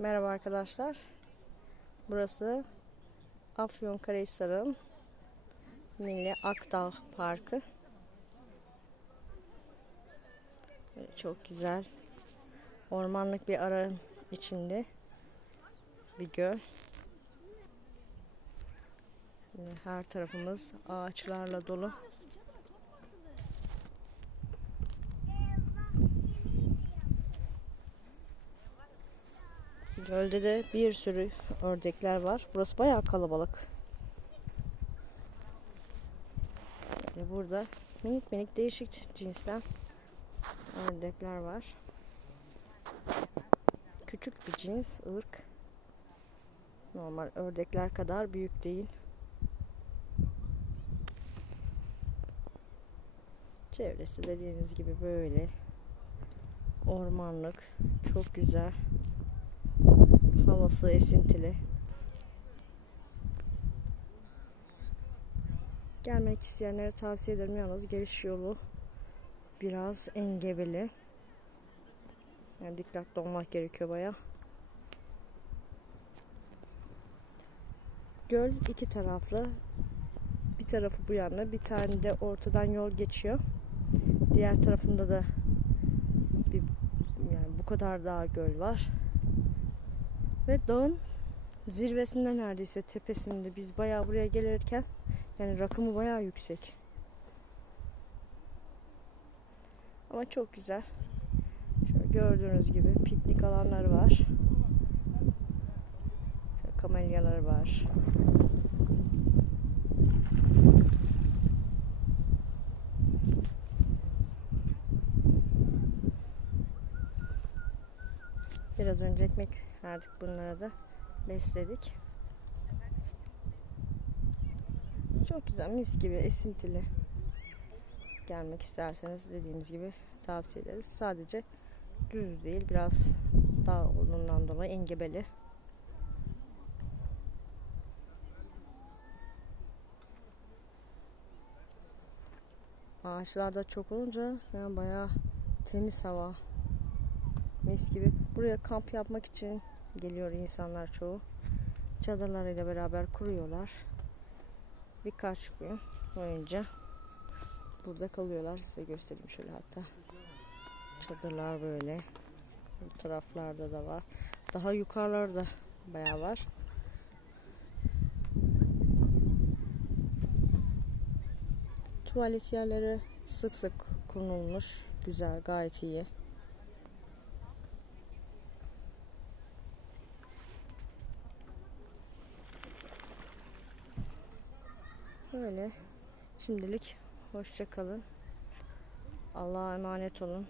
Merhaba arkadaşlar. Burası Afyonkarahisar'ın Milli Akdağ Parkı. Çok güzel. Ormanlık bir aranın içinde bir göl. Her tarafımız ağaçlarla dolu. Gölde de bir sürü ördekler var. Burası bayağı kalabalık. Yani burada minik minik değişik cinsten ördekler var. Küçük bir cins, ırk. Normal ördekler kadar büyük değil. Çevresi dediğimiz gibi böyle ormanlık, çok güzel. Havası esintili. Gelmek isteyenlere tavsiye ederim. Yalnız geliş yolu biraz engebeli. Yani dikkatli olmak gerekiyor baya. Göl iki taraflı. Bir tarafı bu yana, bir tane de ortadan yol geçiyor. Diğer tarafında da bir yani bu kadar daha göl var. Ve dağın zirvesinde neredeyse tepesinde biz bayağı buraya gelirken yani rakımı bayağı yüksek. Ama çok güzel. Şöyle gördüğünüz gibi piknik alanları var. Şöyle kamelyalar var. Biraz önce ekmek verdik bunlara da besledik. Çok güzel mis gibi esintili. Gelmek isterseniz dediğimiz gibi tavsiye ederiz. Sadece düz değil biraz dağ olduğundan dolayı engebeli. Ağaçlar da çok olunca yani bayağı temiz hava. Mis gibi. Buraya kamp yapmak için geliyor insanlar çoğu. Çadırlarıyla beraber kuruyorlar. Birkaç gün boyunca burada kalıyorlar. Size göstereyim şöyle hatta. Çadırlar böyle. Bu taraflarda da var. Daha yukarılarda bayağı var. Tuvalet yerleri sık sık konulmuş. Güzel, gayet iyi. Böyle. Şimdilik hoşça kalın. Allah'a emanet olun.